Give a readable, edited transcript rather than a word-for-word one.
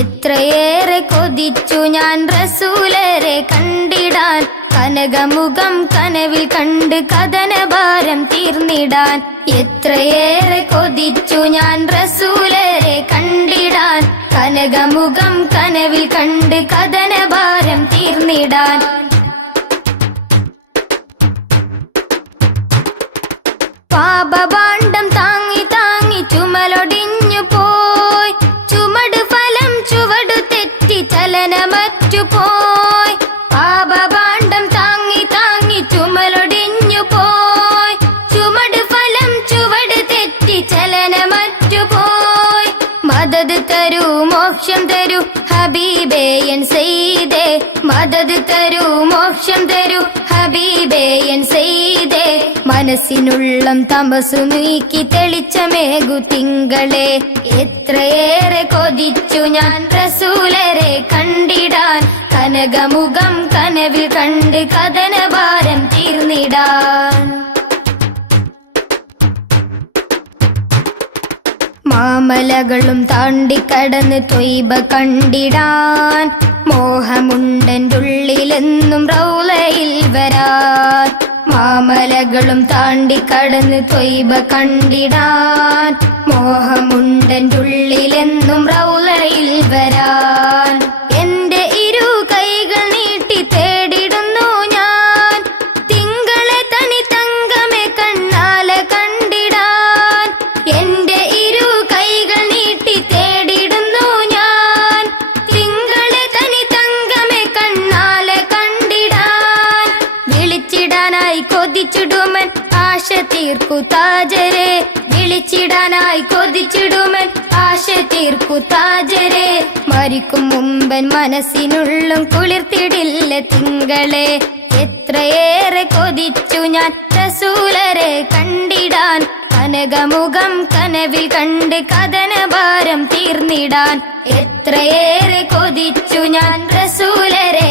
എത്രയേറെ കൊതിച്ചു ഞാൻ റസൂലരെ കണ്ടിടാൻ, കനകമുഖം കനവിൽ കണ്ട് കഥനഭാരം തീർന്നിടാൻ. എത്രയേറെ കൊതിച്ചു ഞാൻ റസൂലരെ കണ്ടിടാൻ, കനകമുഖം കനവിൽ കണ്ട് കഥനഭാരം തീർന്നിടാൻ. പാപഭാണ്ഡം താങ്ങി താങ്ങി ചുമലൊടിഞ്ഞു പോയി, ചുമട് ഫലം ചുവടു തെറ്റി ചലനമറ്റു പോയി. പാപഭാണ്ഡം താങ്ങി താങ്ങി ചുമലൊടിഞ്ഞു പോയി, ചുമട് ഫലം ചുവട് തെറ്റി ചലനമറ്റു പോയി. മദദ് തരൂ മോക്ഷം തരൂ ഹബീബേ എൻ സയ്യിദേ, മദദ് തരൂ മോക്ഷം തരൂ ഹബീബേ എൻ സയ്യിദേ. മനസ്സിനുള്ളം തമസു നീക്കി തെളിച്ചമേകു തിങ്കളെ, എത്രയേറെ കൊതിച്ചു ഞാൻ റസൂലരെ കണ്ടിടാൻ, കനകമുഖം കനവിൽ കണ്ട് കഥനഭാരം തീർന്നിടാൻ. മാമലകളും താണ്ടിക്കടന്ന് ത്വയ്ബ കണ്ടിടാൻ, മോഹമുണ്ടെൻ്റെ ഉള്ളിലെന്നും റൗളയിൽ വരാൻ. മാമലകളും താണ്ടിക്കടന്ന് ത്വയ്ബ കണ്ടിടാൻ, മോഹമുണ്ടെൻ്റെ ഉള്ളിലെന്നും റൗളയിൽ വരാൻ. എന്റെ ഇരു കൈകൾ നീട്ടി തേടിടുന്നു ഞാൻ, തിങ്കളെ തനി തങ്കമേ കണ്ണാലെ കണ്ടിടാൻ. എന്റെ ഇരു കൈകൾ നീട്ടി തേടിടുന്നു ഞാൻ, തിങ്കളെ തനി തങ്കമേ കണ്ണാലെ കണ്ടിടാൻ. വിളിച്ചിടാനായി കൊതിച്ചിടുമൻ ആശ തീർക്കു താജരെ, വിളിച്ചിടാനായി കൊതിച്ചിടുമൻ ആശ തീർക്കു താജരെ. മരിക്കും മുമ്പൻ മനസ്സിനുള്ളും കുളിർത്തിടില്ല തിങ്കളെ, എത്രയേറെ കൊതിച്ചു ഞാൻ റസൂലരെ കണ്ടിടാൻ, കനകമുഖം കനവിൽ കണ്ട് കഥനഭാരം തീർന്നിടാൻ. എത്രയേറെ കൊതിച്ചു ഞാൻ റസൂലരെ